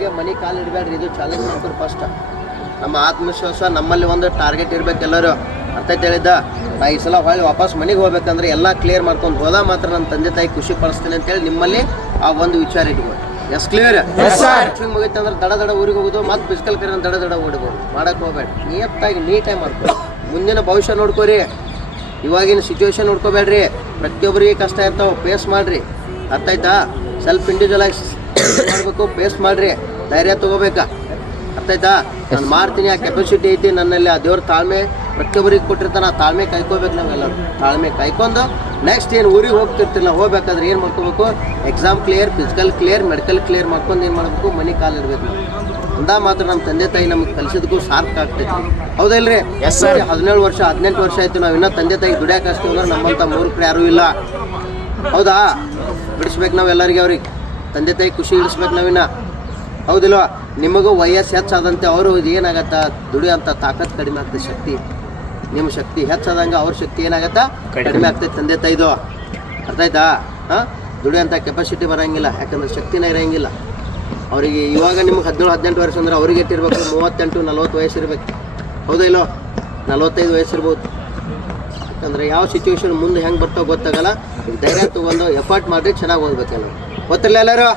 ಓದೋರಿಗೆ ಮನೆ ಕಾಲು ಇಡಬೇಡ್ರಿ. ಇದು ಚಾಲೆಂಜ್ ಮಾಡ್ತಾರೆ. ಫಸ್ಟ್ ನಮ್ಮ ಆತ್ಮವಿಶ್ವಾಸ ನಮ್ಮಲ್ಲಿ ಒಂದು ಟಾರ್ಗೆಟ್ ಇರ್ಬೇಕು ಎಲ್ಲರೂ. ಅರ್ಥ ಹೇಳಿದ್ದ ನಾ ಈ ಸಲ ಹೊಳ್ಳಿ ವಾಪಸ್ ಮನೆಗೆ ಹೋಗ್ಬೇಕಂದ್ರೆ ಎಲ್ಲ ಕ್ಲಿಯರ್ ಮಾಡ್ಕೊಂಡು ಹೋದ ಮಾತ್ರ ನನ್ನ ತಂದೆ ತಾಯಿ ಖುಷಿ ಪಡಿಸ್ತೀನಿ ಅಂತೇಳಿ ನಿಮ್ಮಲ್ಲಿ ಆ ಒಂದು ವಿಚಾರ ಇಟ್ಬೋದು. S clear? ಮುಗಿತು ಅಂದ್ರೆ ದಡ ಊರಿಗೆ ಹೋಗೋದು ಮತ್ತು ಫಿಸಿಕಲ್ ಕರೆ ದಡ ಓಡ್ಬೋದು. ಮಾಡಕ್ಕೆ ಹೋಗ್ಬೇಡ. ನಿಯತ್ತಾಗಿ ನೀಟಾಗಿ ಮಾಡ್ಕೊ. ಮುಂದಿನ ಭವಿಷ್ಯ ನೋಡ್ಕೋರಿ. ಇವಾಗಿನ ಸಿಚುವೇಶನ್ ನೋಡ್ಕೋಬೇಡ್ರಿ. ಪ್ರತಿಯೊಬ್ಬರಿಗೆ ಕಷ್ಟ ಇರ್ತಾವೆ, ಫೇಸ್ ಮಾಡಿರಿ. ಅರ್ಥ ಆಯ್ತಾ? ಸೆಲ್ಫ್ ಇಂಡಿವಿಜುವಲಾಗಿ ಮಾಡಬೇಕು, ಫೇಸ್ ಮಾಡಿರಿ. ಧೈರ್ಯ ತೊಗೋಬೇಕಾ? ಅರ್ಥ ಆಯ್ತಾ? ನಾನು ಮಾಡ್ತೀನಿ, ಆ ಕೆಪಾಸಿಟಿ ಐತಿ ನನ್ನಲ್ಲಿ. ಆ ದೇವ್ರ ತಾಳ್ಮೆ ಪ್ರತಿಯೊಬ್ಬರಿಗೆ ಕೊಟ್ಟಿರ್ತಾನೆ. ಆ ತಾಳ್ಮೆ ಕಾಯ್ಕೋಬೇಕು. ನಾವೆಲ್ಲರೂ ತಾಳ್ಮೆ ಕಾಯ್ಕೊಂಡು ನೆಕ್ಸ್ಟ್ ಏನು ಊರಿಗೆ ಹೋಗ್ತಿರ್ತಿಲ್ಲ, ಹೋಗ್ಬೇಕಾದ್ರೆ ಏನು ಮಾಡ್ಕೋಬೇಕು? Exam clear, physical clear, medical clear ಮಾಡ್ಕೊಂಡು ಏನು ಮಾಡಬೇಕು? ಮನೆ ಕಾಲು ಇರಬೇಕು. ಅಂದ ಮಾತ್ರ ನಮ್ಮ ತಂದೆ ತಾಯಿ ನಮಗೆ ಕಲಿಸಿದಕ್ಕೂ ಸಾರ್ಥಕ ಆಗ್ತೈತಿ. ಹೌದಲ್ರಿ? 17 ವರ್ಷ 18 ವರ್ಷ ಆಯ್ತು ನಾವು ಇನ್ನೂ ತಂದೆ ತಾಯಿ ದುಡಿಯಾಕೆ ಹಚ್ತೀವಿ ಅಂದ್ರೆ ನಮ್ಮಂಥ ಮೂರ್ಖರು ಯಾರೂ ಇಲ್ಲ. ಹೌದಾ? ಬಿಡಿಸ್ಬೇಕು ನಾವು ಎಲ್ಲರಿಗೆ. ಅವ್ರಿಗೆ ತಂದೆ ತಾಯಿ ಖುಷಿ ಇಡಿಸ್ಬೇಕು ನಾವಿನ್ನ. ಹೌದಿಲ್ವ? ನಿಮಗೂ ವಯಸ್ಸು ಹೆಚ್ಚಾದಂತೆ ಅವರು ಏನಾಗತ್ತ ದುಡಿಯೋಂಥ ತಾಕತ್ತು ಕಡಿಮೆ ಆಗ್ತದೆ. ಶಕ್ತಿ ನಿಮ್ಮ ಶಕ್ತಿ ಹೆಚ್ಚಾದಂಗೆ ಅವ್ರ ಶಕ್ತಿ ಏನಾಗತ್ತಾ ಕಡಿಮೆ ಆಗ್ತೈತೆ ತಂದೆ ತಾಯಿದು. ಅರ್ಥ ಆಯ್ತಾ? ಹಾಂ, ದುಡಿಯೋಂಥ ಕೆಪಾಸಿಟಿ ಬರೋಂಗಿಲ್ಲ. ಯಾಕಂದ್ರೆ ಶಕ್ತಿನೇ ಇರೋಂಗಿಲ್ಲ ಅವರಿಗೆ. ಇವಾಗ ನಿಮ್ಗೆ 17-18 ವರ್ಷ ಅಂದ್ರೆ ಅವ್ರಿಗೆ ಎಷ್ಟಿರ್ಬೇಕು? 38-40 ವಯಸ್ಸು ಇರ್ಬೇಕು. ಹೌದಾ ಇಲ್ಲೋ? 45 ವಯಸ್ಸಿರ್ಬೋದು. ಯಾಕಂದ್ರೆ ಯಾವ ಸಿಚುವೇಶನ್ ಮುಂದೆ ಹೆಂಗೆ ಬರ್ತಾವೆ ಗೊತ್ತಾಗಲ್ಲ. ಧೈರ್ಯ ತೊಗೊಂಡು ಎಫರ್ಟ್ ಮಾಡಿ ಚೆನ್ನಾಗಿ ಓದ್ಬೇಕಲ್ಲ. ಗೊತ್ತಿಲ್ಲ ಎಲ್ಲರೂ?